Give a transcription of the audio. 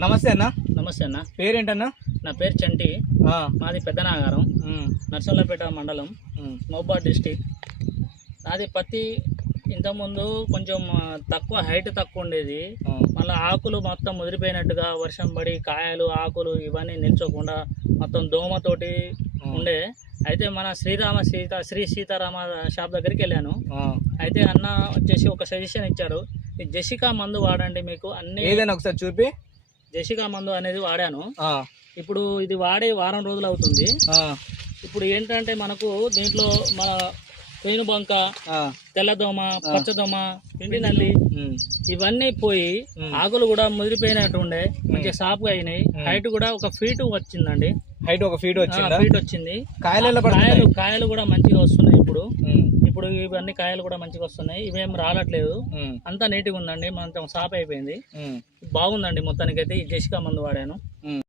నమస్తే అన్న. నమస్తే అన్న. పేరేంటన్నా? నా పేరు చంటి. మాది పెద్దనాగారం. నర్సంలపేట మండలం. మహబాద్ డిస్టిక్. నాది పత్తి ఇంతకుముందు కొంచెం తక్కువ హైట్ తక్కువ ఉండేది. మళ్ళీ ఆకులు మొత్తం ముదిరిపోయినట్టుగా వర్షం పడి కాయలు ఆకులు ఇవన్నీ నిల్చోకుండా మొత్తం దోమతోటి ఉండే. అయితే మన శ్రీరామ సీత శ్రీ సీతారామ షాప్ దగ్గరికి వెళ్ళాను. అయితే అన్న వచ్చేసి ఒక సజెషన్ ఇచ్చారు ఈ జెసికా మందు వాడండి మీకు. అన్ని ఏదైనా ఒకసారి చూపి. జెసికా మందు అనేది వాడాను. ఇప్పుడు ఇది వాడి వారం రోజులు అవుతుంది. ఇప్పుడు ఏంటంటే మనకు దీంట్లో మన పేనుబంక ఆ, తెల్లదోమ పచ్చదోమ పిండి నల్లి ఇవన్నీ పోయి. ఆకులు కూడా ముదిరిపోయినట్టు ఉండే మంచిగా సాఫ్గా అయినాయి. హైట్ కూడా ఒక ఫీట్ వచ్చిందండి. హైట్ ఒక ఫీట్ వచ్చిందా? ఫీట్ వచ్చింది. కాయలు కాయలు కూడా మంచిగా వస్తున్నాయి. ఇప్పుడు ఇవన్నీ కాయలు కూడా మంచిగా వస్తున్నాయి. ఇవేం రాలట్లేదు. అంతా నీట్గా ఉందండి. మొత్తం సాఫ్ అయిపోయింది. బాగుందండి మొత్తానికైతే. ఈ జెసికా మందు వాడాను.